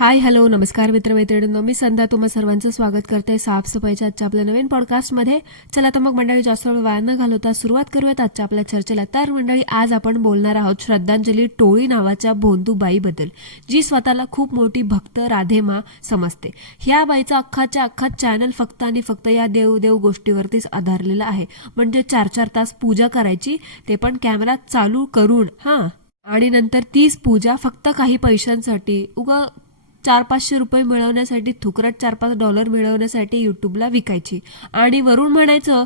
Hi hello नमस्कार मित्रमैत्रिणींनो, मी संध्या तुम्हा सर्वांचं स्वागत करते साफसफाईच्या आजच्या आपल्या नवीन पॉडकास्टमध्ये. चला तर मग मंडळी, जास्त वेळ वाया न घालवता सुरुवात करूयात आजच्या आपल्या चर्चेला. तर मंडळी, आज आपण बोलणार आहोत श्रद्धांजली टोळी नावाच्या भोंदूबाईबद्दल, जी स्वतःला खूप मोठी भक्त राधेमा समजते. ह्या बाईचा अख्खाच्या अख्खा चॅनल फक्त आणि फक्त या देव गोष्टीवरतीच आधारलेला आहे. म्हणजे 4-4 तास पूजा करायची, ते पण कॅमेरा चालू करून. आणि नंतर तीच पूजा फक्त काही पैशांसाठी, 400-500 रुपये मिळवण्यासाठी, थुकरट $4-5 मिळवण्यासाठी युट्यूबला विकायची. आणि वरून म्हणायचं,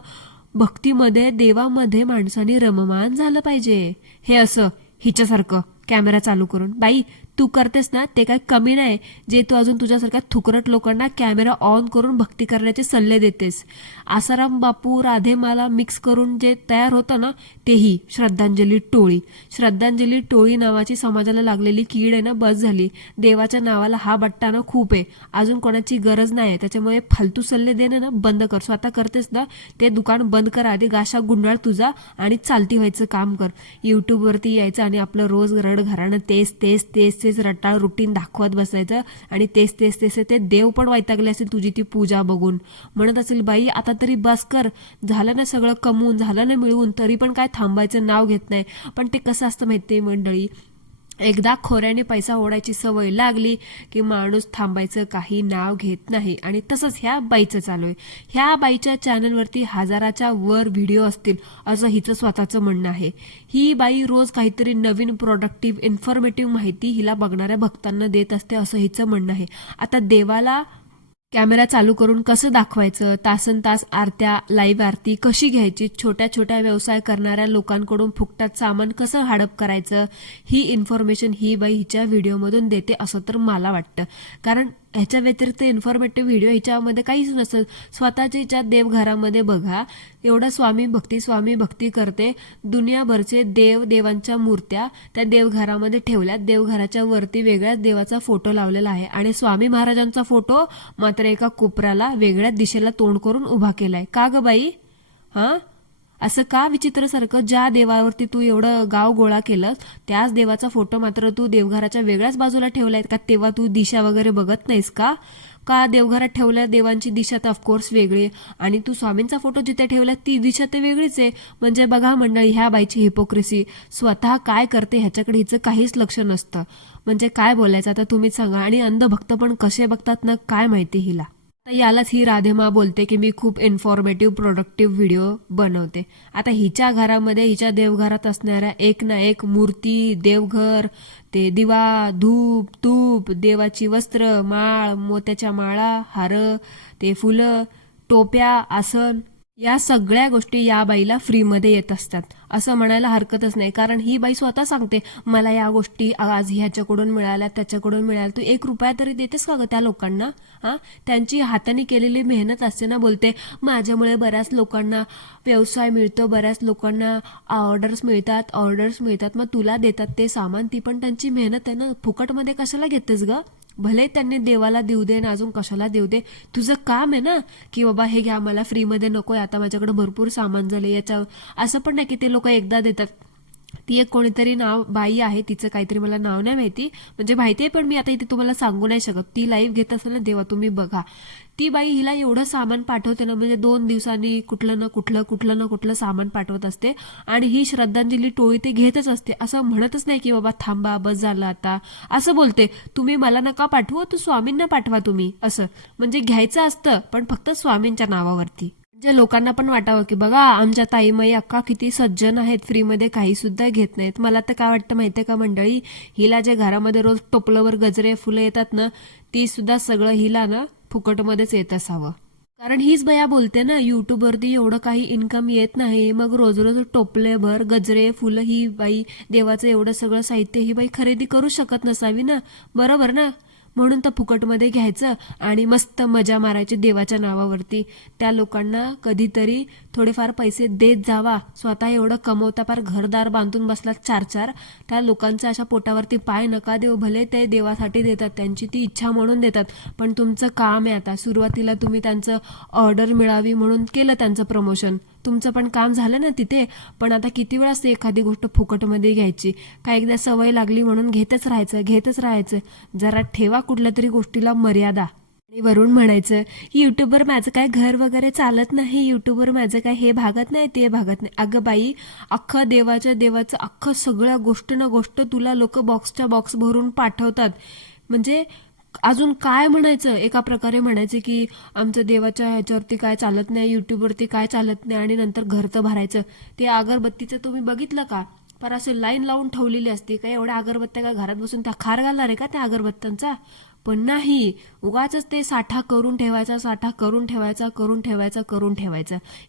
भक्तीमध्ये देवामध्ये माणसाने रममान झालं पाहिजे. हे असं हिच्यासारखं कॅमेरा चालू करून. बाई, तू करतेस ना ते काही कमी नाही, जे तू अजून तुझ्यासारख्या थुकरट लोकांना कॅमेरा ऑन करून भक्ती करण्याचे सल्ले देतेस. आसाराम बापू राधेमाला मिक्स करून जे तयार होतं ना, तेही श्रद्धांजली टोळी. श्रद्धांजली टोळी नावाची समाजाला लागलेली कीड आहे ना, बस झाली. देवाच्या नावाला हा बट्टा ना खूप आहे, अजून कोणाची गरज नाही. त्याच्यामुळे फालतू सल्ले देणं ना बंद कर. स्वतः करतेस ना ते दुकान बंद कर, आधी गाशा गुंडाळ तुझा आणि चालती व्हायचं काम कर. युट्यूबवरती यायचं आणि आपलं रोज रड घराणं तेच तेच तेच तेच रटाळ रुटीन दाखवत बसायचं. आणि तेच तेच तेच ते देव पण वैतागले असेल तुझी ती पूजा बघून. म्हणत असेल, बाई आता तरी बस कर, झालं ना सगळं कमवून, झालं ना मिळवून, तरी पण काय थांबायचं नाव घेत नाही. पण ते कसं असतं माहितीये मंडळी, एकदा खोऱ्याने पैसा ओढायची सवय लागली की माणूस थांबायचं काही नाव घेत नाही. आणि तसंच ह्या बाईचं चालू आहे. ह्या बाईच्या चॅनलवरती 1000च्या वर व्हिडिओ असतील असं हिचं स्वतःचं म्हणणं आहे. ही बाई रोज काहीतरी नवीन प्रोडक्टिव्ह इन्फॉर्मेटिव्ह माहिती हिला बघणाऱ्या भक्तांना देत असते असं हिचं म्हणणं आहे. आता देवाला कॅमेरा चालू करून कसं दाखवायचं, तासन तास आरत्या, लाईव्ह आरती कशी घ्यायची, छोट्या छोट्या व्यवसाय करणाऱ्या लोकांकडून फुकटात सामान कसं हडप करायचं, ही इन्फॉर्मेशन ही बाई हिच्या व्हिडिओमधून देते असं तर मला वाटतं. कारण ह्याच्या व्यतिरिक्त इन्फॉर्मेटिव्ह व्हिडिओ हिच्यामध्ये काहीच नसतं. स्वतःच्या हिच्या देवघरामध्ये बघा, एवढा स्वामी भक्ती करते. दुनियाभरचे देवांच्या मूर्त्या त्या देवघरामध्ये ठेवल्यात. देवघराच्या वरती वेगळ्याच देवाचा फोटो लावलेला आहे आणि स्वामी महाराजांचा फोटो मात्र एका कोपऱ्याला वेगळ्याच दिशेला तोंड करून उभा केलाय. का ग बाई? असं का विचित्रसारखं? ज्या देवावरती तू एवढं गाव गोळा केलं त्याच देवाचा फोटो मात्र तू देवघराच्या वेगळ्याच बाजूला ठेवलाय का? तेव्हा तू दिशा वगैरे बघत नाहीस का? देवघरात ठेवल्या देवांची दिशा तर ऑफकोर्स वेगळी, आणि तू स्वामींचा फोटो जिथे ठेवला ती दिशा तर वेगळीच आहे. म्हणजे बघा मंडळी, ह्या बाईची हिपोक्रेसी. स्वतः काय करते ह्याच्याकडे हिचं काहीच लक्ष नसतं. म्हणजे काय बोलायचं आता तुम्हीच सांगा. आणि अंधभक्त पण कसे बघतात ना काय माहिती हिला. यालाच ही राधेमा बोलते की मी खूप इन्फॉर्मेटिव्ह प्रोडक्टिव्ह व्हिडिओ बनवते. आता हिच्या घरामध्ये, हिच्या देवघरात असणाऱ्या एक ना एक मूर्ती, देवघर, ते दिवा, धूप, तूप, देवाची वस्त्र, माळ, मोत्याच्या माळा, हार, ते फुलं, टोप्या, आसन, या सगळ्या गोष्टी या बाईला फ्रीमध्ये येत असतात असं म्हणायला हरकतच नाही. कारण ही बाई स्वतः सांगते, मला या गोष्टी आज ह्याच्याकडून मिळाल्या, त्याच्याकडून मिळाल्या. तू 1 रुपया तरी देतेस का ग त्या लोकांना? त्यांची हाताने केलेली मेहनत असते ना. बोलते, माझ्यामुळे बऱ्याच लोकांना व्यवसाय मिळतो, बऱ्याच लोकांना ऑर्डर्स मिळतात, मग तुला देतात ते सामान, ती पण त्यांची मेहनत आहे ना. फुकटमध्ये कशाला घेतेस ग? भले त्यांनी देवाला देऊ दे ना, अजून कशाला देऊ दे, तुझं काम आहे ना की बाबा हे घ्या, मला फ्रीमध्ये नकोय, आता माझ्याकडे भरपूर सामान झाले याच्या. असं पण नाही की ते लोक एकदा देतात. ती एक कोणीतरी बाई आहे, तिचं काहीतरी मला नाव नाही माहिती, म्हणजे माहितीये पण मी आता इथे तुम्हाला सांगू नाही शकत. ती लाईव्ह घेत असेल ना तेव्हा तुम्ही बघा. ती बाई हिला एवढं सामान पाठवते ना, म्हणजे 2 दिवसांनी कुठलं ना कुठलं सामान पाठवत असते. आणि ही श्रद्धांजली टोळी ते घेतच असते. असं म्हणतच नाही की बाबा थांबा, बस झालं आता. असं बोलते, तुम्ही मला नका पाठवू, तू स्वामींना पाठवा तुम्ही. असं म्हणजे घ्यायचं असतं पण फक्त स्वामींच्या नावावरती. म्हणजे लोकांना पण वाटावं की बघा आमच्या ताईमाई अक्का किती सज्जन आहेत, फ्रीमध्ये काही सुद्धा घेत नाहीत. मला तर काय वाटतं माहितीये का मंडळी, हिला जे घरामध्ये रोज टोपलंवर गजरे फुलं येतात ना, ती सुद्धा सगळं हिला ना फुकटमध्येच येत असावं. कारण हीच बया बोलते ना, युट्यूबवरती एवढं काही इन्कम येत नाही, मग रोज रोज टोपलेभर गजरे फुलं ही बाई, देवाचं एवढं सगळं साहित्य ही बाई खरेदी करू शकत नसावी ना. बरोबर ना? म्हणून तर फुकटमध्ये घ्यायचं आणि मस्त मजा मारायची देवाच्या नावावरती. त्या लोकांना कधीतरी थोडेफार पैसे देत जावा. स्वतः एवढं कमवता, फार घरदार बांधून बसलात 4-4, त्या लोकांच्या अशा पोटावरती पाय नका देऊ. भले ते देवासाठी देतात, त्यांची ती इच्छा म्हणून देतात, पण तुमचं काम आहे आता. सुरुवातीला तुम्ही त्यांचं ऑर्डर मिळावी म्हणून केलं त्यांचं प्रमोशन, तुमचं पण काम झालं ना तिथे. पण आता किती वेळा असते एखादी गोष्ट फुकटमध्ये घ्यायची. काय एकदा सवय लागली म्हणून घेतच राहायचं. जरा ठेवा कुठल्या तरी गोष्टीला मर्यादा. आणि वरून म्हणायचं युट्यूबवर माझं काय घर वगैरे चालत नाही, युट्यूबवर माझं काय हे भागत नाही ते भागत नाही. अगं बाई, अख्खं देवाचं अख्खं सगळ्या गोष्ट ना गोष्ट तुला लोक बॉक्सच्या बॉक्स भरून पाठवतात. म्हणजे अजून काय म्हणायचं. एका प्रकारे म्हणायचं की आमचं देवाच्या ह्याच्यावरती काय चालत नाही, युट्यूबवरती काय चालत नाही, आणि नंतर घरचं भरायचं. ते अगरबत्तीचं तुम्ही बघितलं का, पर असं लाईन लावून ठेवलेली असते. काय एवढ्या अगरबत्त्या का घरात बसून त्या खार घालणार आहे का त्या अगरबत्त्यांचा? पण नाही, उगाच ते साठा करून ठेवायचा.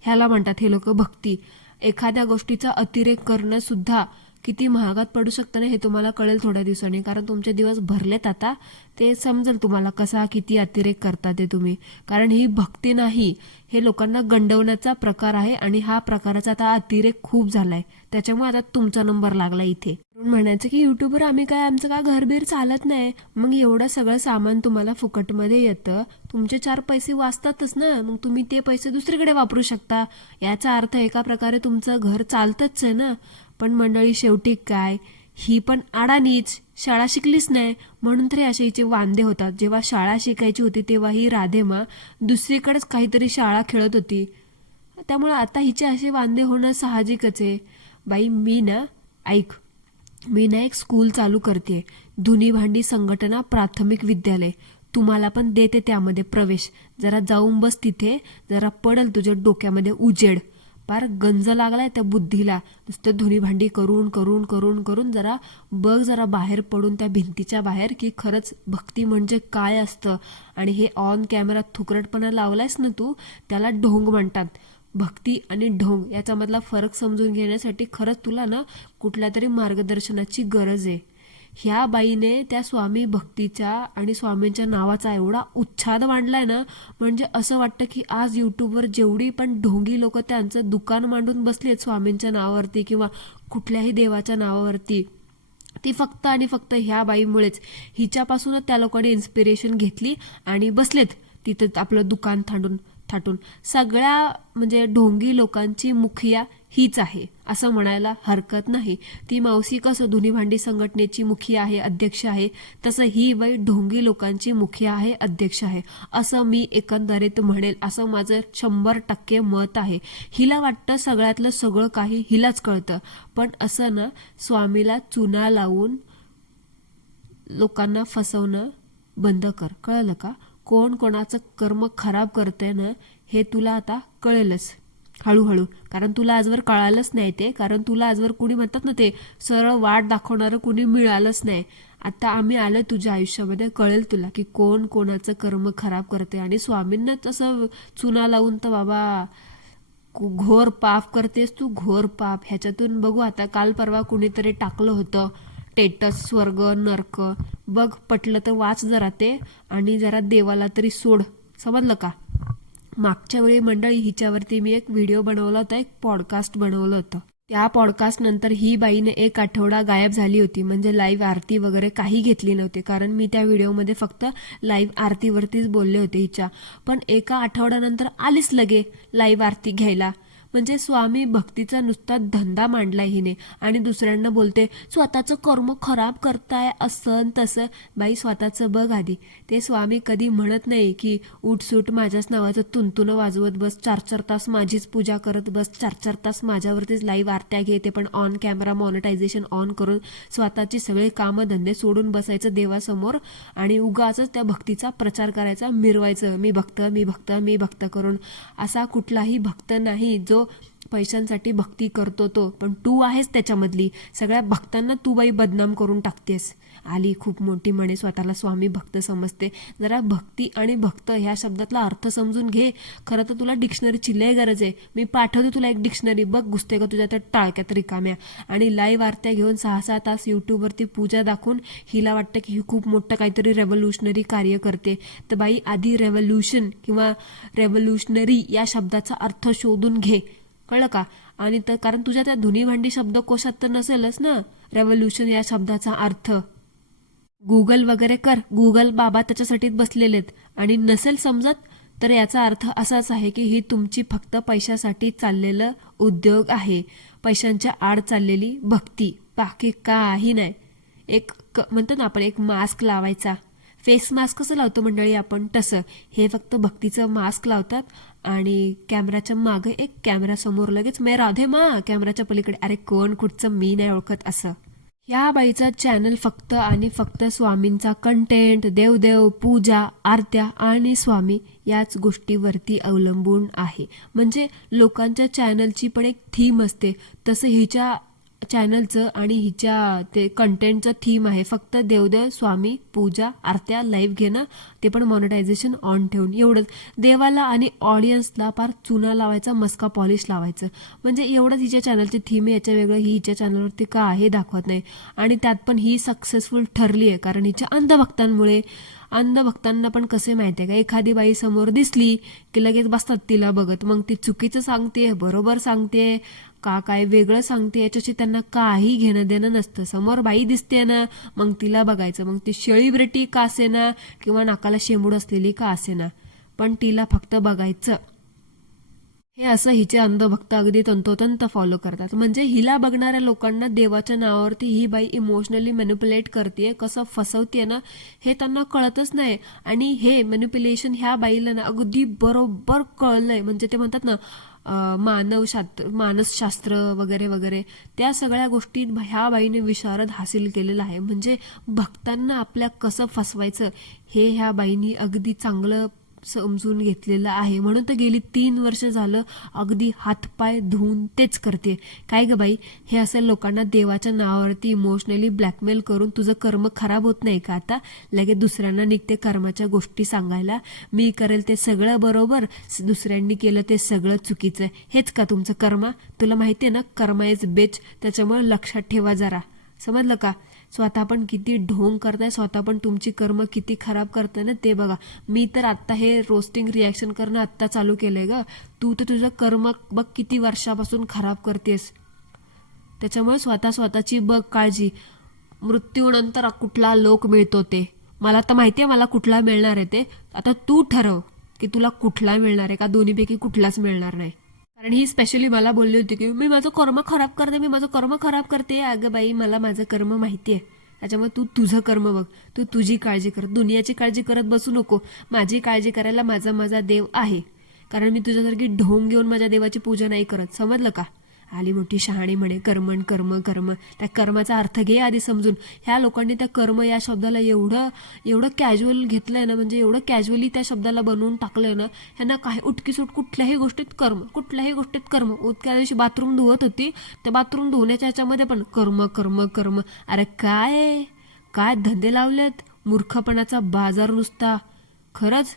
ह्याला म्हणतात हे लोक भक्ती. एखाद्या गोष्टीचा अतिरेक करणं सुद्धा किती महागात पडू शकतं ना, हे तुम्हाला कळेल थोड्या दिवसांनी. कारण तुमचे दिवस भरलेत आता, ते समजेल तुम्हाला कसा किती अतिरेक करता ते तुम्ही. कारण ही भक्ती नाही, हे लोकांना गंडवण्याचा प्रकार आहे. आणि हा प्रकाराचा आता अतिरेक खूप झालाय. त्याच्यामुळे आता तुमचा नंबर लागला इथे. म्हणायचं की युट्यूबवर आमचं काय घरबीर चालत नाही. मग एवढं सगळं सामान तुम्हाला फुकटमध्ये येतं, तुमचे 4 पैसे वाचतातच ना. मग तुम्ही ते पैसे दुसरीकडे वापरू शकता. याचा अर्थ एका प्रकारे तुमचं घर चालतच आहे ना. पण मंडळी, शेवटी काय, ही पण अडाणीच. शाळा शिकलीच नाही म्हणून तरी असे हिचे वांदे होतात. जेव्हा शाळा शिकायची होती तेव्हा ही राधेमा दुसरीकडेच काहीतरी शाळा खेळत होती. त्यामुळे आता हिचे असे वांदे होणं साहजिकच आहे. बाई, मी ना एक स्कूल चालू करते, धुनी भांडी संघटना प्राथमिक विद्यालय. तुम्हाला पण देते त्यामध्ये प्रवेश. जरा जाऊन बस तिथे, जरा पडल तुझ्या डोक्यामध्ये उजेड. पार गंज लागलाय त्या बुद्धीला. नुसतं धुनी भांडी करून जरा बघ, जरा बाहेर पडून त्या भिंतीच्या बाहेर, की खरंच भक्ती म्हणजे काय असतं. आणि हे ऑन कॅमेरा थुकरटपणा लावलायस ना तू, त्याला ढोंग म्हणतात. भक्ती आणि ढोंग याच्यामधला फरक समजून घेण्यासाठी खरंच तुला ना कुठल्या तरी मार्गदर्शनाची गरज आहे. ह्या बाईने त्या स्वामी भक्तीच्या आणि स्वामींच्या नावाचा एवढा उच्छाद मांडलाय ना, म्हणजे असं वाटतं की आज युट्यूबवर जेवढी पण ढोंगी लोक त्यांचं दुकान मांडून बसलीत स्वामींच्या नावावरती किंवा कुठल्याही देवाच्या नावावरती, ती फक्त आणि फक्त ह्या बाईमुळेच. हिच्यापासूनच त्या लोकांनी इन्स्पिरेशन घेतली आणि बसलेत तिथं आपलं दुकान थाटून. सगळ्या म्हणजे ढोंगी लोकांची मुखिया हीच आहे असं म्हणायला हरकत नाही. ती मावशी कसं धुनी भांडी संघटनेची मुखिया आहे, अध्यक्ष आहे, तसं ही बाई ढोंगी लोकांची मुखिया आहे, अध्यक्ष आहे, असं मी एकंदरीत म्हणेल. असं माझं 100% मत आहे. हिला वाटतं सगळ्यातलं सगळं काही हिलाच कळतं. पण असं ना, स्वामीला चुना लावून लोकांना फसवणं बंद कर, कळलं का? कोण कोणाचं कर्म खराब करतंय ना, हे तुला आता कळेलच हळूहळू. कारण तुला आजवर कळालंच नाही ते. कारण तुला आजवर कुणी म्हणतात ना, ते सरळ वाट दाखवणारं कुणी मिळालंच नाही. आता आम्ही आलो तुझ्या आयुष्यामध्ये, कळेल तुला की कोण कोणाचं कर्म खराब करते. आणि स्वामींनाच असं चुना लावून तर बाबा घोर पाप करतेस तू, घोर पाप. ह्याच्यातून बघू आता, काल परवा कुणीतरी टाकलं होतं टेटस स्वर्ग नर्क. बघ, पटलं तर वाच जरा ते, आणि जरा देवाला तरी सोड, समजलं का? मागच्या वेळी मंडळी हिच्यावरती मी एक व्हिडिओ बनवला होता, एक पॉडकास्ट बनवलं होतं. त्या पॉडकास्ट नंतर ही बाईने 1 आठवडा गायब झाली होती. म्हणजे लाईव्ह आरती वगैरे काही घेतली नव्हती. कारण मी त्या व्हिडिओमध्ये फक्त लाईव्ह आरतीवरतीच बोलले होते हिच्या. पण 1 आठवड्यानंतर आलीच लगे लाईव्ह आरती घ्यायला. म्हणजे स्वामी भक्तीचा नुसता धंदा मांडलाय हिने. आणि दुसऱ्यांना बोलते स्वतःचं कर्म खराब करताय, असं तसं. बाई, स्वतःचं बघ आधी. ते स्वामी कधी म्हणत नाही की उठसूट माझ्याच नावाचं तुंतुन वाजवत बस, 4-4 तास माझीच पूजा करत बस, 4-4 तास माझ्यावरतीच लाईव्ह आरत्या घे, ते पण ऑन कॅमेरा मॉनिटायझेशन ऑन करून. स्वतःची सगळे कामं धंदे सोडून बसायचं देवासमोर आणि उगाचच त्या भक्तीचा प्रचार करायचा, मिरवायचं, मी भक्त करून. असा कुठलाही भक्त नाही जो पैशांसाठी भक्ती करतो तो. पण तू आहेस त्याच्यामधली. सगळ्या भक्तांना तू बाई बदनाम करून टाकतेस. आली खूप मोठी म्हणे, स्वतःला स्वामी भक्त समजते. जरा भक्ती आणि भक्त ह्या शब्दातला अर्थ समजून घे. खरं तर तुला डिक्शनरीची लय गरज आहे. मी पाठवते तुला एक डिक्शनरी, बघ घुसते का तुझ्या त्या टाळक्यात रिकाम्या. आणि लाईव्ह आरत्या घेऊन 6-6 तास युट्यूबवरती पूजा दाखवून हिला वाटतं की ही खूप मोठं काहीतरी रेव्होल्युशनरी कार्य करते. तर बाई, आधी रेव्होल्युशन किंवा रेव्होल्युशनरी या शब्दाचा अर्थ शोधून घे, कळलं का? आणि तर कारण तुझ्या त्या धुनी भांडी शब्दकोशात तर नसेलच ना रेव्होल्युशन या शब्दाचा अर्थ. गुगल वगैरे कर, गुगल बाबा त्याच्यासाठीच बसलेलेत. आणि नसेल समजत तर याचा अर्थ असाच आहे की ही तुमची फक्त पैशासाठी चाललेलं उद्योग आहे, पैशांच्या आड चाललेली भक्ती, बाकी काही नाही. म्हणतो ना आपण एक मास्क लावायचा, फेस मास्क कसं लावतो मंडळी आपण, तसं हे फक्त भक्तीचं मास्क लावतात आणि कॅमेराच्या मागे एक कॅमेरा समोर लगेच मैं राधे मा, कॅमेराच्या पलीकडे अरे कोण कुठचं मी नाही ओळखत असं. या बाईचा चॅनल फक्त आणि फक्त स्वामींचा कंटेंट, देवदेव, पूजा, आरत्या आणि स्वामी याच गोष्टीवरती अवलंबून आहे. म्हणजे लोकांच्या चॅनलची पण एक थीम असते, तसं हिच्या चॅनलचं आणि हिच्या ते कंटेंटचं थीम आहे फक्त देवदेव, स्वामी, पूजा, आरत्या, लाईव्ह घेणं, ते पण मॉनिटायझेशन ऑन ठेवून. एवढंच. देवाला आणि ऑडियन्सला पार चुना लावायचा, मस्का पॉलिश लावायचं, म्हणजे एवढंच हिच्या चॅनलची थीम आहे. याच्या वेगळं ही हिच्या चॅनलवरती का आहे दाखवत नाही. आणि त्यात पण ही सक्सेसफुल ठरली आहे कारण हिच्या अंधभक्तांमुळे. अंधभक्तांना पण कसे माहिती आहे का, एखादी बाई समोर दिसली की लगेच बसतात तिला बघत, मग ती चुकीचं सांगते, बरोबर सांगते का काय वेगळं सांगते याच्याशी त्यांना काही घेणं देणं नसतं. समोर बाई दिसते ना, मग तिला बघायचं, मग ती सेलिब्रिटी का असेना किंवा नाकाला शेंबूड असलेली का असेना, पण तिला फक्त बघायचं. हे असं हिचे अंधभक्त अगदी तंतोतंत फॉलो करतात. म्हणजे हिला बघणाऱ्या लोकांना देवाच्या नावावरती ही बाई इमोशनली मॅनिप्युलेट करते, कसं फसवते ना हे त्यांना कळतच नाही. आणि हे मॅनिप्युलेशन ह्या बाईला ना अगदी बरोबर कळलंय. म्हणजे ते म्हणतात ना मानसशास्त्र वगैरे वगैरे, त्या सगळ्या गोष्टी ह्या बाईने विशारद हासिल केलेला आहे. म्हणजे भक्तांना आपल्या कसं फसवायचं हे ह्या बाईनी अगदी चांगलं समजून घेतलेलं आहे. म्हणून तर गेली 3 वर्ष झालं अगदी हातपाय धुवून तेच करते. काय ग बाई, हे असं लोकांना देवाच्या नावावरती इमोशनली ब्लॅकमेल करून तुझं कर्म खराब होत नाही का आता? लगेच दुसऱ्यांना निघते कर्माच्या गोष्टी सांगायला, मी करेल ते सगळं बरोबर, दुसऱ्यांनी केलं ते सगळं चुकीचं, हेच का तुमचं कर्म? तुला माहितीये ना कर्मा इज बेच, त्याच्यामुळे लक्षात ठेवा जरा, समजलं का? स्वतः पण किती ढोंग करताय, स्वतः पण तुमची कर्म किती खराब करताय ना ते बघा. मी तर आत्ता हे रोस्टिंग रिॲक्शन करणं आत्ता चालू केलंय ग. तू तर तुझं कर्म बघ किती वर्षापासून खराब करतेस. त्याच्यामुळे स्वतःची बघ काळजी. मृत्यूनंतर कुठला लोक मिळतो ते मला तर माहितीये, मला कुठला मिळणार आहे ते. आता तू ठरव की तुला कुठला मिळणार आहे का, दोन्हीपैकी कुठलाच मिळणार नाही. कारण ही स्पेशली मला बोलली होती की मी माझं कर्म खराब करते, मी माझं कर्म खराब करते. अगं बाई, मला माझं कर्म माहिती आहे, त्याच्यामुळे तू तुझं कर्म बघ, तू तुझी काळजी कर, दुनियाची काळजी करत बसू नको. माझी काळजी करायला माझा देव आहे, कारण मी तुझ्यासारखी ढोंग घेऊन माझ्या देवाची पूजा नाही करत, समजलं का? आली मोठी शहाणी म्हणे कर्म कर्म कर्म. त्या कर्माचा अर्थ घे आधी समजून. ह्या लोकांनी त्या कर्म या शब्दाला एवढं कॅज्युअल घेतलंय ना, म्हणजे एवढं कॅज्युअली त्या शब्दाला बनवून टाकलंय ना, ह्यांना काय उठकीसूट कुठल्याही गोष्टीत कर्म, कुठल्याही गोष्टीत कर्म. त्या दिवशी बाथरूम धुवत होती, त्या बाथरूम धुवण्याच्या ह्याच्यामध्ये पण कर्म कर्म कर्म. अरे काय काय धंदे लावलेत, मूर्खपणाचा बाजार नुसता, खरंच.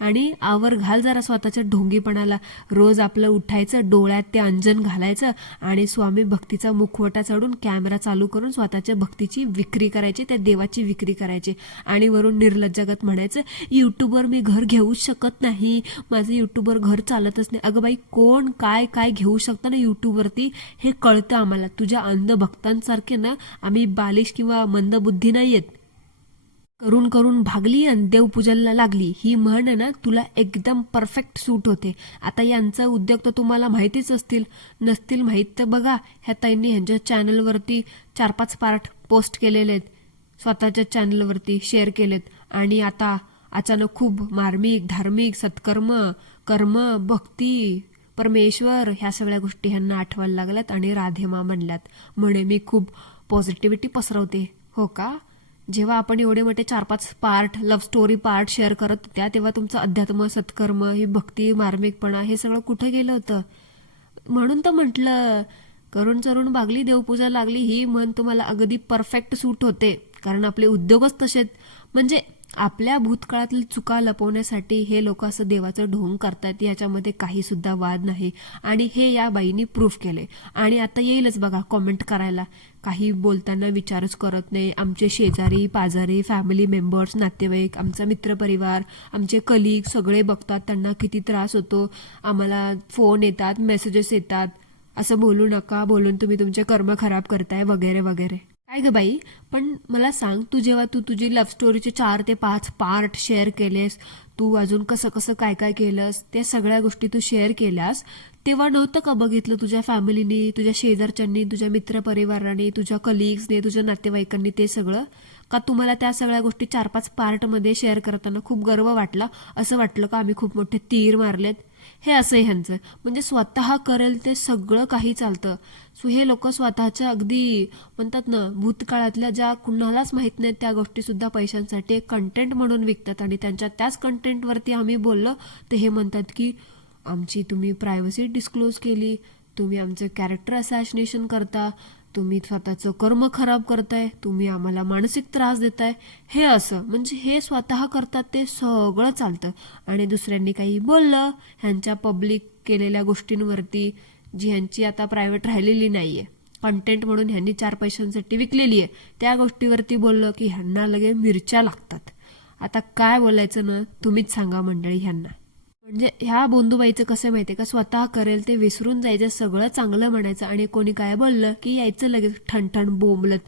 आणि आवर घाल जरा स्वतःच्या ढोंगीपणाला. रोज आपलं उठायचं, डोळ्यात ते अंजन घालायचं आणि स्वामी भक्तीचा मुखवटा चढून कॅमेरा चालू करून स्वतःच्या भक्तीची विक्री करायची, त्या देवाची विक्री करायची. आणि वरून निर्लज्जागत म्हणायचं युट्यूबवर मी घर घेऊच शकत नाही, माझं युट्यूबवर घर चालतच नाही. अगं बाई, कोण काय काय घेऊ शकतं ना युट्यूबवरती हे कळतं आम्हाला. तुझ्या अंधभक्तांसारखे ना आम्ही बालिश किंवा मंदबुद्धी नाही आहेत. करून करून भागली आणि देवपूजनला लागली, ही म्हण ना तुला एकदम परफेक्ट सूट होते. आता यांचा उद्योग तर तुम्हाला माहितीच नसतील माहीत तर बघा, ह्या ताईंनी ह्यांच्या चॅनलवरती 4-5 पार्ट पोस्ट केलेले आहेत, स्वतःच्या चॅनलवरती शेअर केलेत. आणि आता अचानक खूप मार्मिक, धार्मिक, सत्कर्म, कर्म, भक्ती, परमेश्वर ह्या सगळ्या गोष्टी ह्यांना आठवायला लागल्यात आणि राधेमा म्हणल्यात. म्हणे मी खूप पॉझिटिव्हिटी पसरवते. हो का? जेव्हा आपण एवढे मोठे 4-5 part, love story part share करत होत्या, तेव्हा तुमचं अध्यात्म, सत्कर्म, ही भक्ती, मार्मिकपणा हे सगळं कुठे गेलं होतं? म्हणून तर म्हटलं करून चरून भागली देवपूजा लागली, ही म्हण तुम्हाला अगदी परफेक्ट सूट होते. कारण आपले उद्योगच तसेच. म्हणजे आपल्या भूतकाळातील चुका लपवण्यासाठी हे लोक असं देवाचं ढोंग करतात, याच्यामध्ये काही सुद्धा वाद नाही. आणि हे या बाईंनी प्रूफ केले. आणि आता येईलच बघा कॉमेंट करायला, काही बोलताना विचारच करत नाही. आमचे शेजारी पाजारी, फॅमिली मेंबर्स, नातेवाईक, आमचा मित्रपरिवार, आमचे कलीग सगळे बघतात, त्यांना किती त्रास होतो, आम्हाला फोन येतात, मेसेजेस येतात, असं बोलू नका, बोलून तुम्ही तुमचे कर्म खराब करताय वगैरे वगैरे. काय ग बाई, पण मला सांग, तू जेव्हा तुझी लव्ह स्टोरीचे 4 ते 5 पार्ट शेअर केलेस, तू अजून कसं कसं काय काय केलंस, त्या सगळ्या गोष्टी तू शेअर केल्यास, तेव्हा नव्हतं का बघितलं तुझ्या फॅमिलीनी, तुझ्या शेजारच्यांनी, तुझ्या मित्रपरिवाराने, तुझ्या कलिग्सने, तुझ्या नातेवाईकांनी ते सगळं? का तुम्हाला त्या सगळ्या गोष्टी 4-5 पार्टमध्ये शेअर करताना खूप गर्व वाटला, असं वाटलं का आम्ही खूप मोठे तीर मारलेत? हे असं आहे ह्यांचं, म्हणजे स्वतः करेल ते सगळं काही चालतं. सो हे लोक स्वतःच्या अगदी म्हणतात ना, भूतकाळातल्या ज्या कुणालाच माहित नाहीत त्या गोष्टी सुद्धा पैशांसाठी कंटेंट म्हणून विकतात, आणि त्यांच्या त्याच कंटेंटवरती आम्ही बोललो तर हे म्हणतात की आमची तुम्ही प्रायव्हसी डिस्क्लोज केली, तुम्ही आमचं कॅरेक्टर असॅसिनेशन करता, तुम्ही स्वतःचं कर्म खराब करताय, तुम्ही आम्हाला मानसिक त्रास देताय. हे असं म्हणजे हे स्वतः करतात ते सगळं चालतं, आणि दुसऱ्यांनी काही बोललं ह्यांच्या पब्लिक केलेल्या गोष्टींवरती, जी ह्यांची आता प्रायव्हेट राहिलेली नाहीये, कंटेंट म्हणून ह्यांनी 4 पैशांसाठी विकलेली आहे, त्या गोष्टीवरती बोललं की ह्यांना लगे मिरच्या लागतात. आता काय बोलायचं ना, तुम्हीच सांगा मंडळी ह्यांना. म्हणजे ह्या बोंधूबाईचं कसं माहितीये का, स्वतः करेल ते विसरून जायचं, सगळं चांगलं म्हणायचं, आणि कोणी काय बोललं की यायचं लगेच ठणठण बोंबलत.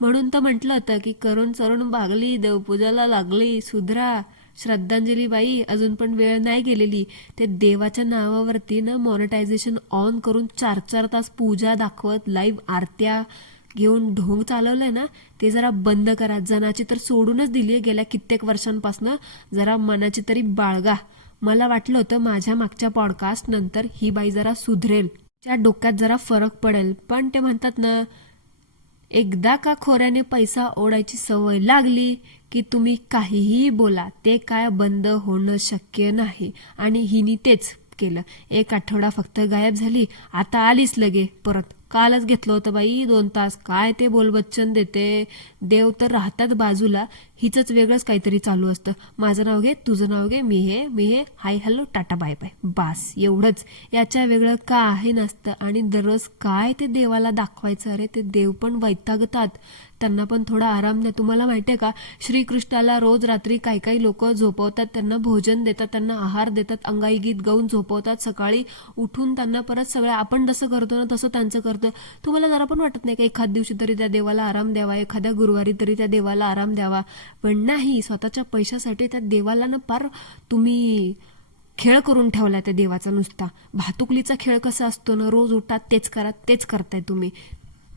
म्हणून तर म्हटलं होतं की करून चरून भागली, देवपूजाला लागली, सुधरा. श्रद्धांजली बाई, अजून पण वेळ नाही गेलेली. ते देवाच्या नावावरती ना मॉनिटायझेशन ऑन करून 4-4 तास पूजा दाखवत लाईव्ह आरत्या घेऊन ढोंग चालवलंय ना, ते जरा बंद करा. जनाची तर सोडूनच दिलीये गेल्या कित्येक वर्षांपासून, जरा मनाची तरी बाळगा. मला वाटलं होतं माझ्या मागच्या पॉडकास्ट नंतर ही बाई जरा सुधरेल, त्या डोक्यात जरा फरक पडेल, पण ते म्हणतात ना, एकदा का खोऱ्याने पैसा ओढायची सवय लागली की तुम्ही काहीही बोला, ते काय बंद होणं शक्य नाही. आणि हिनी तेच केलं. 1 आठवडा फक्त गायब झाली, आता आलीच लगे परत. कालच घेतलं होतं बाई 2 तास. काय ते बोलबच्चन देते, देव तर राहतात बाजूला, हिचंच वेगळंच काहीतरी चालू असतं. माझं नाव घे, तुझं नाव घे, मी हे, hi hello tata bye bye, बास एवढंच. याच्या वेगळं काही नसतं. आणि दररोज काय ते देवाला दाखवायचं, अरे ते देव पण वैतागतात, त्यांना पण थोडा आराम द्या. तुम्हाला माहितीये का, श्रीकृष्णाला रोज रात्री काही लोक झोपवतात, त्यांना भोजन देतात, त्यांना आहार देतात, अंगाई गीत गाऊन झोपवतात, सकाळी उठून त्यांना परत सगळं आपण जसं करतो ना तसं त्यांचं करतं. तुम्हाला जरा पण वाटत नाही का एखाद दिवशी तरी त्या देवाला आराम द्यावा, एखाद्या गुरुवारी तरी त्या देवाला आराम द्यावा? पण नाही, स्वतःच्या पैशासाठी त्या देवाला ना पार तुम्ही खेळ करून ठेवला त्या देवाचा. नुसता भातुकलीचा खेळ कसा असतो ना, रोज उठा तेच करा, तेच करताय तुम्ही.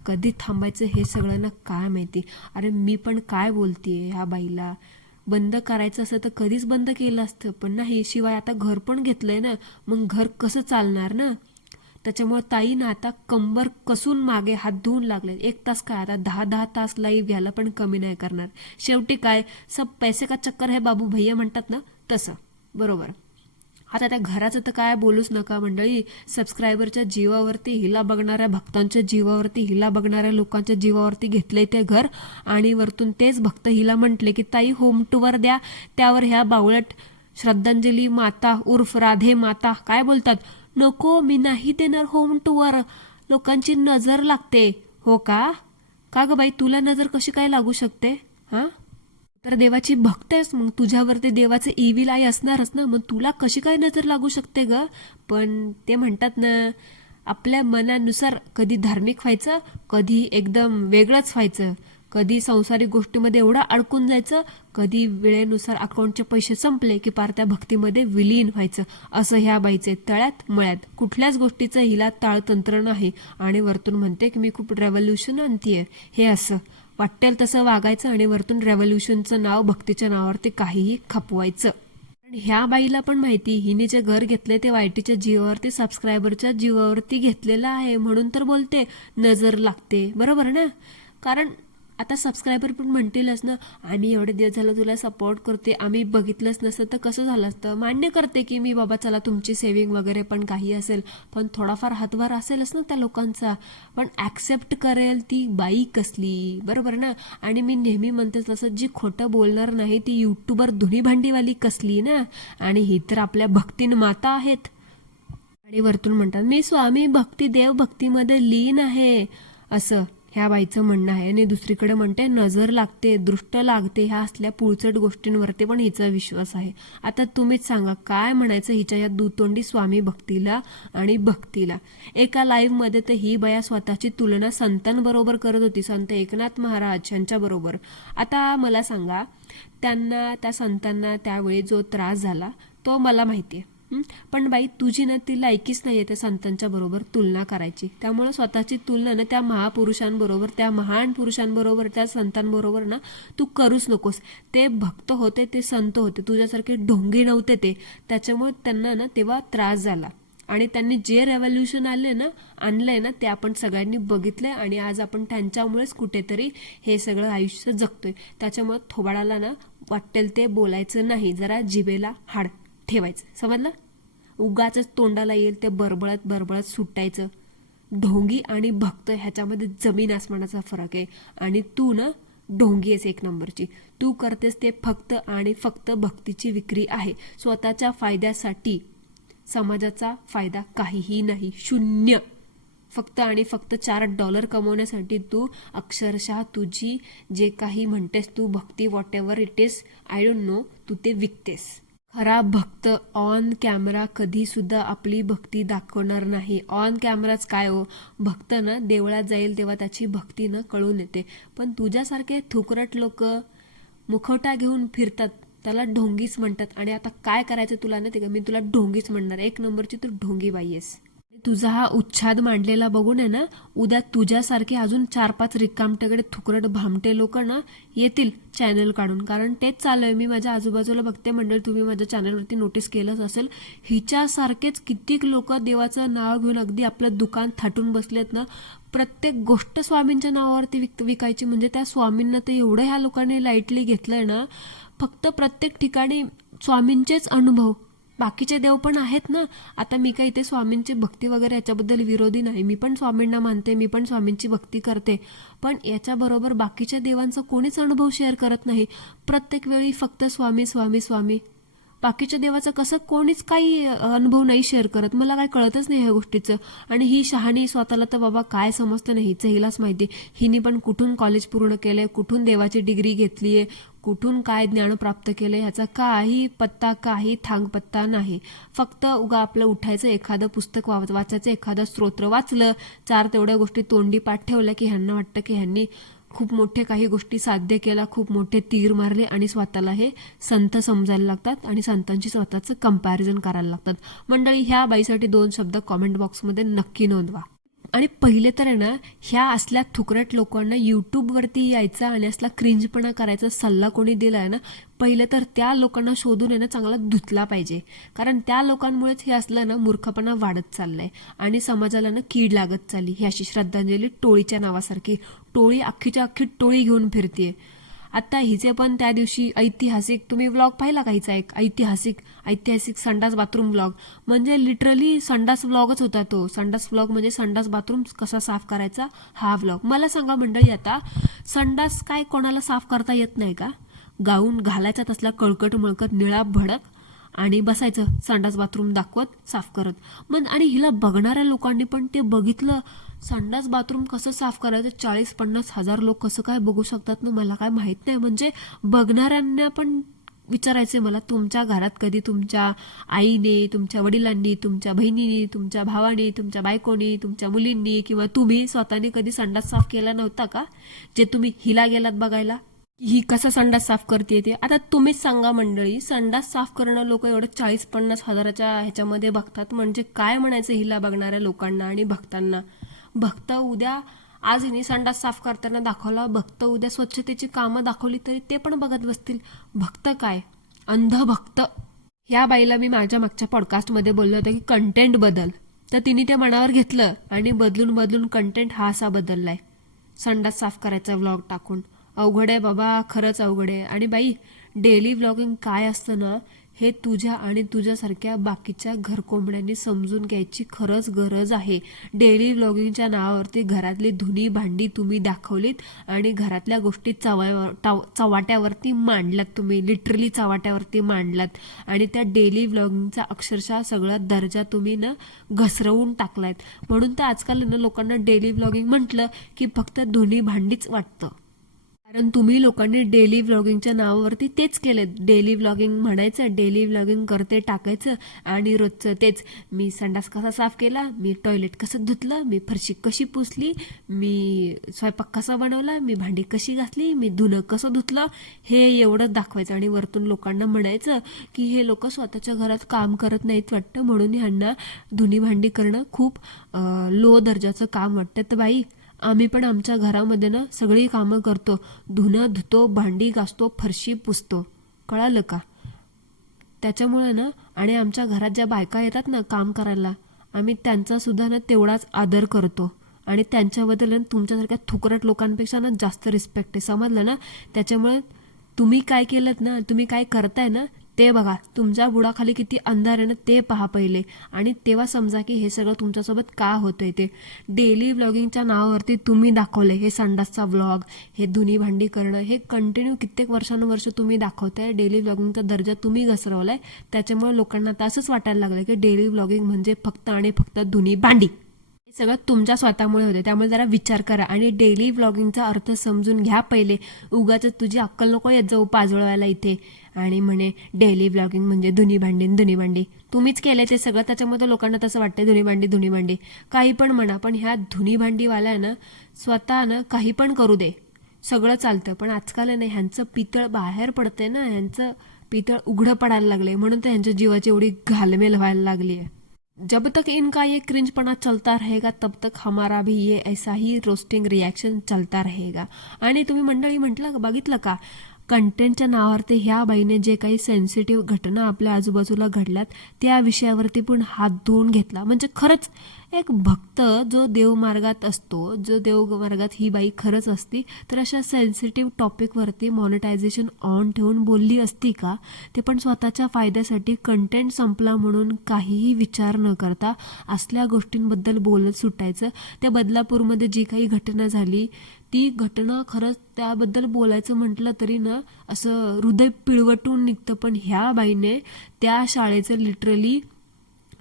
कधी थांबायचं हे सगळं ना काय माहिती. अरे मी पण काय बोलतेय ह्या बाईला, बंद करायचं असं तर कधीच बंद केलं असतं, पण नाही. शिवाय आता घर पण घेतलंय ना, मग घर कसं चालणार ना. त्याच्यामुळे ताई ना आता कंबर कसून मागे हात धुवून लागले. 1 तास काय, आता 10-10 तास लाईव्ह घ्यायला पण कमी नाही करणार. शेवटी काय, सब पैसे का चक्कर है बाबू भैया म्हणतात ना तसं. बरोबर. आता त्या घराचं तर काय बोलूच नका मंडळी. सबस्क्रायबरच्या जीवावरती, हिला बघणाऱ्या भक्तांच्या जीवावरती, हिला बघणाऱ्या लोकांच्या जीवावरती घेतलंय ते घर. आणि वरतून तेच भक्त हिला म्हटले की ताई होम टूवर द्या. त्यावर ह्या बावळट श्रद्धांजली माता उर्फ राधे माता काय बोलतात, नको मी नाही देणार होम टूवर, लोकांची नजर लागते. हो का? का ग बाई, तुला नजर कशी काय लागू शकते? हा, तर देवाची भक्त आहेस, मग तुझ्यावरती देवाचे इव्हिल आई असणारच ना, मग तुला कशी काय नजर लागू शकते ग? पण ते म्हणतात ना, आपल्या मनानुसार कधी धार्मिक व्हायचं, कधी एकदम वेगळंच व्हायचं, कधी संसारिक गोष्टीमध्ये एवढा अडकून जायचं, कधी वेळेनुसार अकाउंटचे पैसे संपले की पार त्या भक्तीमध्ये विलीन व्हायचं. असं ह्या बाईचे तळ्यात मळ्यात कुठल्याच गोष्टीचं हिला ताळतंत्र नाही. आणि वरतून म्हणते की मी खूप रेव्होल्युशन आणतीये. हे असं वाटेल तसं वागायचं आणि वरतून रेव्होल्युशनचं नाव भक्तीच्या नावावरती काहीही खपवायचं. ह्या बाईला पण माहिती, हिने जे घर घेतले ते वायटीच्या जीवावरती, सबस्क्रायबरच्या जीवावरती घेतलेलं आहे, म्हणून तर बोलते नजर लागते. बरोबर ना? कारण आता सबस्क्रायबर पण म्हणतीलच ना, आम्ही एवढे दिवस झालं तुला सपोर्ट करते, आम्ही बघितलंच नसतं तर कसं झालं असतं. मान्य करते की मी बाबा चला तुमची सेव्हिंग वगैरे पण काही असेल, पण थोडाफार हातभार असेलच ना त्या लोकांचा. पण ऍक्सेप्ट करेल ती बाई कसली? बरोबर ना? आणि मी नेहमी म्हणते तसं, जी खोटं बोलणार नाही ती युट्यूबर धुणी भांडीवाली कसली ना. आणि ही तर आपल्या भक्तीन माता आहेत. आणि वरतून म्हणतात मी स्वामी भक्ती देव भक्तीमध्ये लीन आहे. असं ह्या बाईचं म्हणणं आहे. आणि दुसरीकडे म्हणते नजर लागते, दृष्ट लागते, ह्या असल्या पुळचट गोष्टींवरती पण हिचा विश्वास आहे. आता तुम्हीच सांगा काय म्हणायचं हिच्या या दुतोंडी स्वामी भक्तीला आणि भक्तीला. एका लाईव्ह मध्ये तर ही बाया स्वतःची तुलना संतांबरोबर करत होती, संत एकनाथ महाराज यांच्या बरोबर. आता मला सांगा, त्यांना त्या संतांना त्यावेळी जो त्रास झाला तो मला माहितीये, पण बाई तुझी ना ती लायकीच नाहीये त्या संतांच्या बरोबर तुलना करायची. त्यामुळे स्वतःची तुलना ना त्या महापुरुषांबरोबर, त्या महान पुरुषांबरोबर, त्या संतांबरोबर ना तू करूच नकोस. ते भक्त होते, ते संत होते, तुझ्यासारखे ढोंगी नव्हते ते. त्याच्यामुळे त्यांना ना तेव्हा त्रास झाला आणि त्यांनी जे रेव्होल्युशन आणलंय ना ते आपण सगळ्यांनी बघितलंय आणि आज आपण त्यांच्यामुळेच कुठेतरी हे सगळं आयुष्य जगतोय. त्याच्यामुळे थोबाडाला ना वाटेल ते बोलायचं नाही, जरा जिभेला हाड ठेवायचं, समजलं? उगाच तोंडाला येईल ते बरबळत सुटायचं. ढोंगी आणि भक्त ह्याच्यामध्ये जमीन आसमानाचा फरक आहे. आणि तू ना ढोंगी आहेस एक नंबरची. तू करतेस ते फक्त आणि फक्त भक्तीची विक्री आहे, स्वतःच्या फायद्यासाठी. समाजाचा फायदा काहीही नाही, शून्य. फक्त आणि फक्त $4 कमवण्यासाठी तू अक्षरशः तुझी जे काही म्हणतेस तू Bhakti, whatever it is, I don't know, तू ते विकतेस. खरा भक्त ऑन कॅमेरा कधी सुद्धा आपली भक्ती दाखवणार नाही. ऑन कॅमेराच काय हो, भक्त ना देवळात जाईल तेव्हा त्याची भक्ती ना कळून येते. पण तुझ्यासारखे थुकरट लोक मुखवटा घेऊन फिरतात, त्याला ढोंगीच म्हणतात. आणि आता काय करायचं तुला ना ते मी तुला ढोंगीच म्हणणार. एक नंबरची तू ढोंगी बाई आहेस. तुझा हा उच्छाद मांडलेला बघून आहे ना, उद्या तुझ्यासारखे अजून 4-5 रिकामटेकडे थुकरट भामटे लोक ना येतील चॅनल काढून. कारण तेच चालू आहे, मी माझ्या आजूबाजूला बघते मंडळी, तुम्ही माझ्या चॅनलवरती नोटीस केलंच असेल. हिच्यासारखेच कित्येक लोक देवाचं नाव घेऊन अगदी आपलं दुकान थाटून बसलेत ना. प्रत्येक गोष्ट स्वामींच्या नावावरती विकायची. म्हणजे त्या स्वामींना तर एवढं ह्या लोकांनी लाईटली घेतलंय ना. फक्त प्रत्येक ठिकाणी स्वामींचेच अनुभव, बाकीचे देव पण आहेत ना. आता मी काही इथे स्वामींची भक्ती वगैरे याच्याबद्दल विरोधी नाही, मी पण स्वामींना मानते, मी पण स्वामींची भक्ती करते. पण याच्याबरोबर बाकीच्या देवांचा कोणीच अनुभव शेअर करत नाही. प्रत्येक वेळी फक्त स्वामी स्वामी स्वामी. बाकीच्या देवाचं कसं कोणीच काही अनुभव नाही शेअर करत. मला काय कळतच नाही ह्या गोष्टीचं. आणि ही शहाणी स्वतःला तर बाबा काय समजतं नाही, हिचं हिलाच माहिती. हिने पण कुठून कॉलेज पूर्ण केलंय, कुठून देवाची डिग्री घेतलीये, कुठून काय ज्ञान प्राप्त केलंय, ह्याचा काही पत्ता, काही थांगपत्ता नाही. फक्त उगा आपलं उठायचं, एखादं पुस्तक वाचायचं, एखादं स्तोत्र वाचलं, 4 तेवढ्या गोष्टी तोंडी पाठ ठेवल्या की ह्यांना वाटतं की ह्यांनी खूप मोठे काही गोष्टी साध्य केल्या, खूप मोठे तीर मारले आणि स्वतःला हे संत समजायला लागतात आणि संतांची स्वतःचं कंपॅरिझन करायला लागतात. मंडळी, ह्या बाईसाठी 2 शब्द कॉमेंट बॉक्समध्ये नक्की नोंदवा. आणि पहिले तर आहे ना, ह्या असल्या थुकरट लोकांना युट्यूबवरती यायचा आणि असला क्रिंजपणा करायचा सल्ला कोणी दिलाय ना, पहिले तर त्या लोकांना शोधून आहे ना चांगला धुतला पाहिजे. कारण त्या लोकांमुळेच हे असलं ना मूर्खपणा वाढत चाललाय आणि समाजाला ना कीड लागत चालली. ही अशी श्रद्धांजली टोळीच्या नावासारखी टोळी, अख्खीच्या अख्खी टोळी घेऊन फिरतीये. आता हिचे पण त्या दिवशी ऐतिहासिक, तुम्ही व्लॉग पाहिला का हिचा, एक ऐतिहासिक संडास बाथरूम व्लॉग. म्हणजे लिटरली संडास व्लॉगच होता तो. संडास व्लॉग म्हणजे संडास बाथरूम कसा साफ करायचा हा व्लॉग. मला सांगा मंडळी, आता संडास काय कोणाला साफ करता येत नाही का? गाऊन घालायचा तसला कळकट मळकट निळा भडक आणि बसायचं संडास बाथरूम दाखवत साफ करत. मग आणि हिला बघणाऱ्या लोकांनी पण ते बघितलं संडास बाथरूम कसं साफ करायचं. 40-50 हजार लोक कसं काय बघू शकतात ना, मला काय माहित नाही. म्हणजे बघणाऱ्यांना पण विचारायचंय मला, तुमच्या घरात कधी तुमच्या आईने, तुमच्या वडिलांनी, तुमच्या बहिणीने, तुमच्या भावाने, तुमच्या बायकोनी, तुमच्या मुलींनी किंवा तुम्ही स्वतःने कधी संडास साफ केला नव्हता का, जे तुम्ही हिला गेलात बघायला ही कसं संडास साफ करते ते? आता तुम्हीच सांगा मंडळी, संडास साफ करणं लोक एवढं 40-50 हजाराच्या ह्याच्यामध्ये बघतात, म्हणजे काय म्हणायचं हिला बघणाऱ्या लोकांना आणि भक्तांना? भक्त उद्या, आज हिने संडास साफ करताना दाखवला, भक्त उद्या स्वच्छतेची कामं दाखवली तरी ते पण बघत बसतील. भक्त काय, अंध भक्त. ह्या बाईला मी माझ्या मागच्या पॉडकास्टमध्ये बोललो होतं की कंटेंट बदल, तर तिने ते मनावर घेतलं आणि बदलून कंटेंट हा असा बदललाय, संडास साफ करायचा व्लॉग टाकून. अवघड आहे बाबा, खरंच अवघड आहे. आणि बाई डेली व्लॉगिंग काय असतं ना, हे तुझ्या आणि तुझ्यासारख्या बाकीच्या घरकोंबड्यांनी समजून घ्यायची खरंच गरज आहे. डेली व्लॉगिंगच्या नावावरती घरातली धुनी भांडी तुम्ही दाखवलीत आणि घरातल्या गोष्टी चव्हाट्यावरती मांडलात, तुम्ही लिटरली चव्हाट्यावरती मांडलात आणि त्या डेली व्लॉगिंगचा अक्षरशः सगळा दर्जा तुम्ही ना घसरवून टाकलायत. म्हणून तर आजकाल ना लोकांना डेली व्लॉगिंग म्हटलं की फक्त धुनी भांडीच वाटतं. कारण तुम्ही लोकांनी डेली व्लॉगिंगच्या नावावरती तेच केलं. डेली व्लॉगिंग म्हणायचं, डेली व्लॉगिंग करते टाकायचं आणि रोजचं तेच, मी संडास कसा साफ केला, मी टॉयलेट कसं धुतलं, मी फरशी कशी पुसली, मी स्वयंपाक कसा बनवला, मी भांडी कशी घासली, मी धुणं कसं धुतलं, हे एवढंच दाखवायचं आणि वरतून लोकांना म्हणायचं की हे लोक स्वतःच्या घरात काम करत नाहीत वाटतं, म्हणून ह्यांना धुणी भांडी करणं खूप लो दर्जाचं काम वाटतं. तर बाई, आम्ही पण आमच्या घरामध्ये ना सगळी कामं करतो, धुणं धुतो, भांडी घासतो, फरशी पुसतो, कळालं का? त्याच्यामुळे ना, आणि आमच्या घरात ज्या बायका येतात ना काम करायला, आम्ही त्यांचा सुद्धा ना तेवढाच आदर करतो आणि त्यांच्याबद्दल तुमच्यासारख्या थुकरट लोकांपेक्षा ना जास्त रिस्पेक्ट आहे, समजलं ना? त्याच्यामुळे तुम्ही काय केलं ना, तुम्ही काय करताय ना ते बघा, तुमच्या बुडाखाली किती अंधार आहे ना ते पहा पहिले, आणि तेव्हा समजा की हे सगळं तुमच्यासोबत का होतंय ते. डेली व्लॉगिंगच्या नावावरती तुम्ही दाखवले हे संडासचा व्लॉग, हे धुनी भांडी करणं, हे कंटिन्यू कित्येक वर्षानुवर्ष तुम्ही दाखवताय. डेली व्लॉगिंगचा दर्जा तुम्ही घसरवलाय. त्याच्यामुळे लोकांना आता असंच वाटायला लागलं की डेली व्लॉगिंग म्हणजे फक्त आणि फक्त धुनी भांडी. सगळं तुमच्या स्वतःमुळे होते. त्यामुळे जरा विचार करा आणि डेली व्लॉगिंगचा अर्थ समजून घ्या पहिले. उगाच तुझी अक्कल नको येत जाऊ पाजळवायला इथे आणि म्हणे डेली व्लॉगिंग म्हणजे धुनी भांडी. तुम्हीच केलंय ते सगळं, त्याच्यामुळे लोकांना तसं वाटतंय धुनी भांडी. काही पण म्हणा, पण ह्या धुनी भांडीवाल्या ना स्वतः ना काही पण करू दे, सगळं चालतं. पण आजकाल नाही, ह्यांचं पितळ बाहेर पडतंय ना, ह्यांचं पितळ उघडं पडायला लागले, म्हणून तर ह्यांच्या जीवाची एवढी घालमेल व्हायला लागली आहे. जब तक इनका ये क्रिंजपणा चलता रहेगा तब तक हमारा भी ये ऐसा ही रोस्टिंग रिॲक्शन चलता रहेगा. आणि तुम्ही मंडळी म्हटलं बघितलं का, कंटेंटच्या नावावरती ह्या बाईने जे काही सेन्सिटिव्ह घटना आपल्या आजूबाजूला घडल्यात त्या विषयावरती पण हात धुवून घेतला. म्हणजे खरंच एक भक्त जो देवमार्गात असतो, जो देवमार्गात ही बाई खरंच असती तर अशा सेन्सिटिव्ह टॉपिकवरती मॉनिटायझेशन ऑन ठेवून बोलली असती का? ते पण स्वतःच्या फायद्यासाठी, कंटेंट संपला म्हणून काहीही विचार न करता असल्या गोष्टींबद्दल बोलत सुटायचं. त्या बदलापूरमध्ये जी काही घटना झाली ती घटना खरंच त्याबद्दल बोलायचं म्हटलं तरी ना असं हृदय पिळवटून निघतं. पण ह्या बाईने त्या शाळेचं लिटरली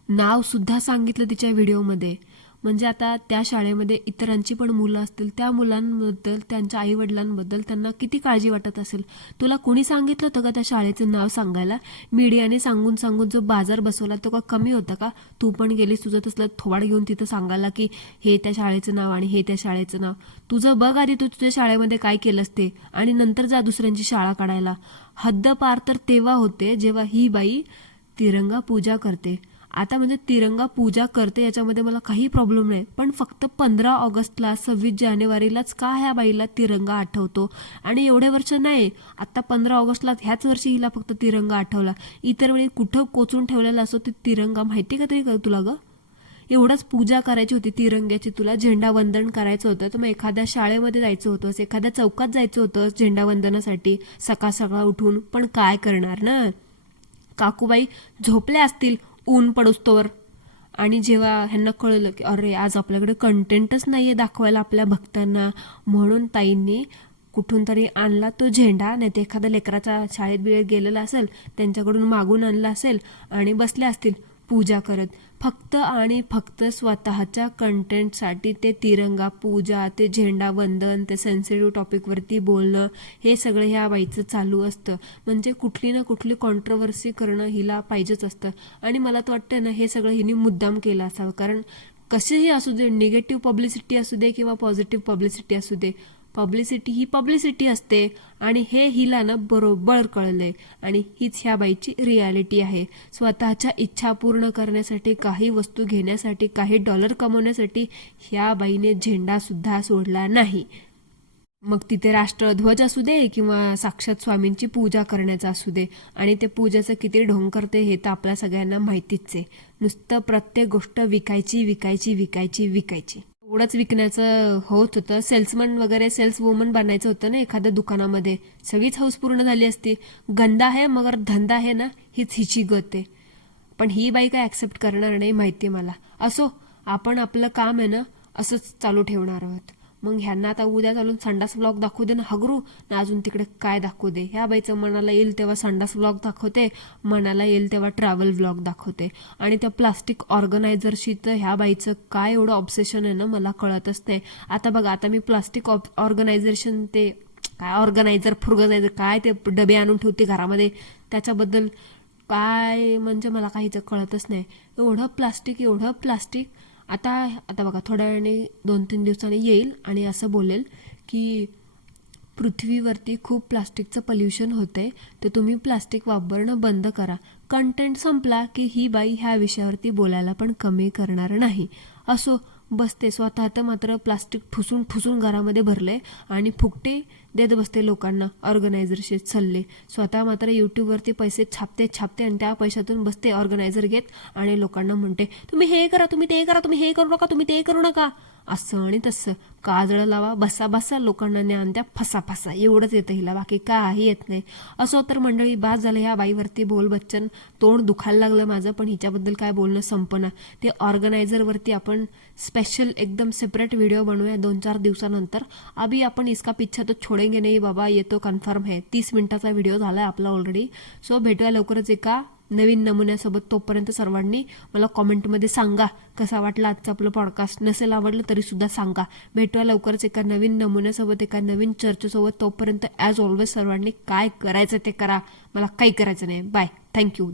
नाव सुद्धा सांगितलं तिच्या व्हिडिओमध्ये. म्हणजे आता त्या शाळेमध्ये इतरांची पण मुलं असतील, त्या मुलांबद्दल, त्यांच्या आईवडिलांबद्दल त्यांना किती काळजी वाटत असेल. तुला कोणी सांगितलं होतं का त्या शाळेचं नाव सांगायला? मीडियाने सांगून जो बाजार बसवला तो का कमी होता का? तू पण गेलीस तुझं तसलं थोबाड घेऊन तिथं सांगायला की हे त्या शाळेचं नाव आणि हे त्या शाळेचं नाव. तुझं बघ आधी, तू तुझ्या शाळेमध्ये काय केलंस ते, आणि नंतर जा दुसऱ्यांची शाळा काढायला. हद्द पार तर तेव्हा होते जेव्हा ही बाई तिरंगा पूजा करते. आता म्हणजे तिरंगा पूजा करते याच्यामध्ये मला काही प्रॉब्लेम नाही, पण फक्त 15 ऑगस्टला 26 जानेवारीलाच का ह्या बाईला तिरंगा आठवतो? आणि एवढे वर्ष नाही, आता 15 ऑगस्टला ह्याच वर्षी हिला फक्त तिरंगा आठवला. इतर वेळी कुठं कोचून ठेवलेला असतो ते तिरंगा माहिती का तरी तुला ग? एवढंच पूजा करायची होती तिरंग्याची, तुला झेंडावंदन करायचं होतं तर मग एखाद्या शाळेमध्ये जायचं होतं, एखाद्या चौकात जायचं होतं झेंडावंदनासाठी सकाळ सकाळ उठून. पण काय करणार ना, काकूबाई झोपल्या असतील ऊन पडूस्तोवर. आणि जेव्हा ह्यांना कळलं की अरे आज आपल्याकडे कंटेंटच नाहीये दाखवायला आपल्या भक्तांना, म्हणून ताईंनी कुठून तरी आणला तो झेंडा, नाही तर एखाद्या लेकराच्या शाळेत बिळेत गेलेला असेल त्यांच्याकडून मागून आणला असेल आणि बसले असतील पूजा करत. फक्त आणि फक्त स्वतःच्या कंटेंटसाठी ते तिरंगा पूजा, ते झेंडा वंदन, ते सेन्सिटिव्ह टॉपिकवरती बोलणं, हे सगळं ह्या बाईचं चालू असतं. म्हणजे कुठली ना कुठली कॉन्ट्रोवर्सी करणं हिला पाहिजेच असतं. आणि मला तर वाटतं ना हे सगळं हिने मुद्दाम केलं असावं. कारण कसेही असू दे, निगेटिव्ह पब्लिसिटी असू दे किंवा पॉझिटिव्ह पब्लिसिटी असू दे, पब्लिसिटी ही पब्लिसिटी असते आणि हे हिला ना बरोबर कळलंय. आणि हीच ह्या बाईची रियालिटी आहे. स्वतःच्या इच्छा पूर्ण करण्यासाठी, काही वस्तू घेण्यासाठी, काही डॉलर कमवण्यासाठी ह्या बाईने झेंडा सुद्धा सोडला नाही. मग तिथे राष्ट्रध्वज असू दे किंवा साक्षात स्वामींची पूजा करण्याचा असू दे. आणि ते पूजेचं किती ढोंग करते हे तर आपल्या सगळ्यांना माहितीच आहे. नुसतं प्रत्येक गोष्ट विकायची. एवढंच विकण्याचं होत होतं, सेल्समन वगैरे सेल्स वुमन बनायचं होतं ना एखाद्या दुकानामध्ये, सगळीच हौस पूर्ण झाली असती. गंदा आहे मगर धंदा आहे ना, हीच हिची गत आहे. पण ही बाई काय ऍक्सेप्ट करणार नाही माहिती मला. असो, आपण आपलं काम आहे ना असंच चालू ठेवणार आहोत. मग ह्यांना आता उद्या चालून संडास ब्लॉग दाखवू दे ना हगरू ना, अजून तिकडे काय दाखवू दे. ह्या बाईचं मनाला येईल तेव्हा संडास ब्लॉग दाखवते, मनाला येईल तेव्हा ट्रॅव्हल ब्लॉग दाखवते. आणि त्या प्लास्टिक ऑर्गनायझरशी तर ह्या बाईचं काय एवढं ऑब्सेशन आहे ना मला कळतच नाही. आता बघा, आता मी प्लास्टिक ऑर्गनायझेशन ते काय ऑर्गनायझर फुर्गनायझर काय ते डबे आणून ठेवते घरामध्ये, त्याच्याबद्दल काय म्हणजे मला काहीच कळतच नाही. एवढं प्लास्टिक. आता आता बघा, थोड्या वेळाने 2-3 दिवसांनी येईल आणि असं बोलेल की पृथ्वीवरती खूप प्लास्टिकचं पोल्युशन होतंय, तर तुम्ही प्लास्टिक वापरणं बंद करा. कंटेंट संपला की ही बाई ह्या विषयावरती बोलायला पण कमी करणार नाही. असो, बसते स्वतः तर मात्र प्लास्टिक ठुसून ठुसून घरामध्ये भरले आणि फुकटे देत बसते लोकांना ऑर्गनायझरचे सल्ले. स्वतः मात्र यूट्यूबवरती पैसे छापते आणि त्या पैशातून बसते ऑर्गनायझर घेत आणि लोकांना म्हणते, तुम्ही हे करा, तुम्ही ते करा, तुम्ही हे करू नका, तुम्ही ते करू नका. असं आणि तसं काजळं लावा, बसा लोकांना ज्ञान द्या, फसा एवढंच येतं हिला, बाकी काही येत नाही. असो तर मंडळी, बाद झालं ह्या बाईवरती बोल बच्चन. तोंड दुखायला लागलं माझं, पण हिच्याबद्दल काय बोलणं संपना. ते ऑर्गनायझरवरती आपण स्पेशल एकदम सेपरेट व्हिडिओ बनवूया 2-4 दिवसानंतर. अभी आपण इसका पिच्छा तो छोडेंगे नाही बाबा, येतो कन्फर्म आहे. 30 मिनिटाचा व्हिडिओ झालाय आपला ऑलरेडी. सो भेटूया लवकरच एका नवीन नमुन्यासोबत. तोपर्यंत सर्वांनी मला कॉमेंटमध्ये सांगा कसा वाटला आजचं आपलं पॉडकास्ट. नसेल आवडलं तरी सुद्धा सांगा. भेटूया लवकरच एका नवीन नमुन्यासोबत, एका नवीन चर्चेसोबत. तोपर्यंत ॲज ऑलवेज सर्वांनी काय करायचं ते करा, मला काही करायचं नाही. Bye, thank you.